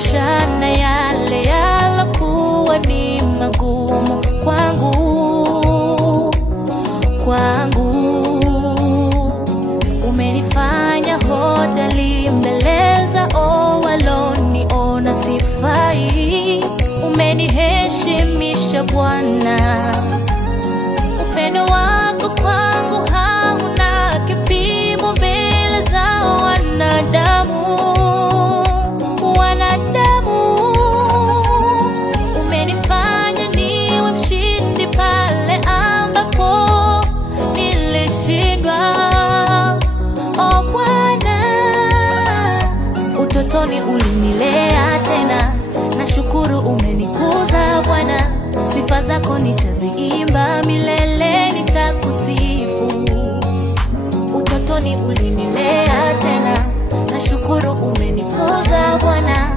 umeniepusha na yale yalokuwa ni magumu kwangu. Umenifanya hodari mbele za waloniona sifai. Umeniheshimisha Bwana. Upendo wako kwangu hauna kipimo mbele za wanadamu. Umenifanya niwe mshindi pale ambapo nilishindwa. Oh Bwana, utotoni ulinilea tena, nashukuru umenikuza Bwana. Sifa zako nitaziimba milele, nitakusifu. Utotoni ulinilea tena, nashukuru umenikuza Bwana.